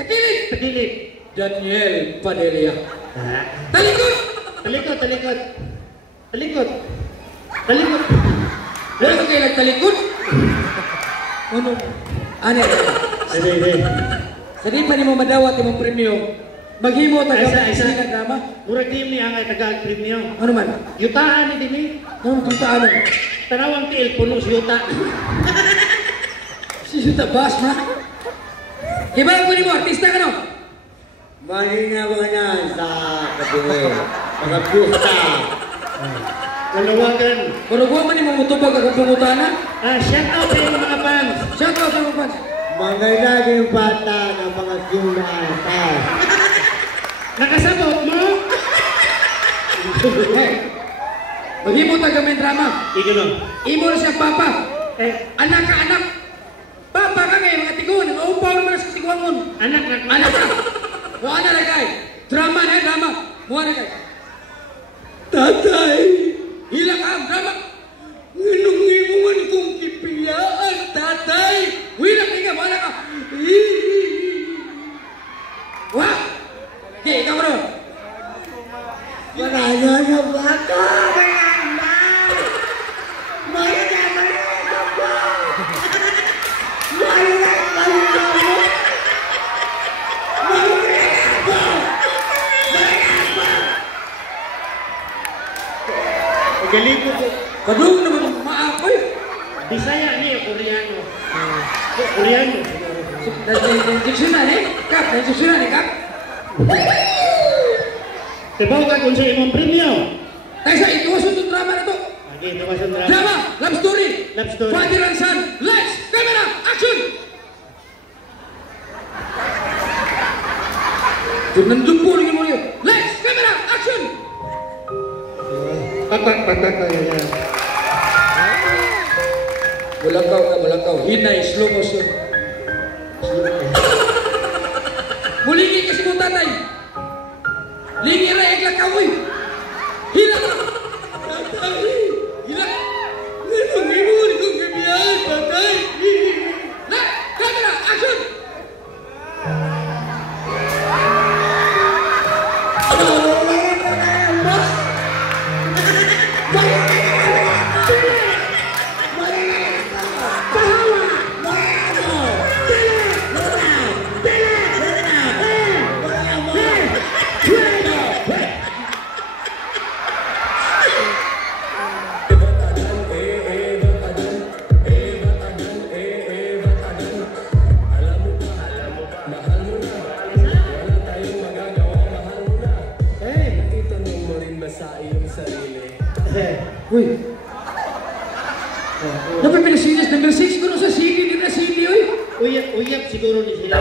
Takilid! Takilid. Daniel Padilla. Ah. Talikod! Talikod, talikod. Talikod. Talikod. Wala ka kayo nagtalikod? Ano? Ano? Sige. Sa di pa ni mo madawat imong premyo, maghimo taga Isa. ng drama. Murag din ni angay taga-premium. Ano man? Yutaan ni Dini. Ano tuntaan mo? Tanawang tiil puno si Yuta. Si Yuta Bas na. Iba ko ni mo, artista ka no? Mahinga mga yan sa kabuhi. Mga puta. Nalawagan. Kuruguan man ni mo mutubag akong pungutana. Shout out sa inyo mga fans. Shout out sa mga fans. Mga naging bata ng mga kinata. Nakasabot mo? Hey, maghimo taga may drama. Ikaw no. Imo na siya papa. Anak ka anak. Papa ka ngayon, mga tiguan. Naupaw naman sa tiguangon. Anak na. Anak ka. Muha na na kay. Drama na drama. Muha na kay. Tatay. Hila ka ang drama. Nginong man kong kipiyaan, tatay. Hila ka, muha na ka. Wah. Okay, ikaw mo rin. Marano na bata. Galing ko po. Kadung naman maapoy. Bisaya ni Koreano. Koreano. Dictionary, Kap. Dictionary, Kap. Tibaw ka kung sa imong premium. Tayo sa ituwasan itong drama na ito. Okay, tawasan drama. Drama, love story. Love story. Father and son, lights, camera, action! Nandun po rin mo rin. Lights, camera, action! Patak. Mulakaw. Hinay, slow motion. Mulingi kasi mo tatay. Lingi ra igla kawoy. Hila ka. Tatay. Hila. Nganong inuwan kong gabihan, tatay. Light, camera, action! Uy. Dapat pinasinas number 6 ko sa CD, di na CD, uy. Uyap siguro ni sila.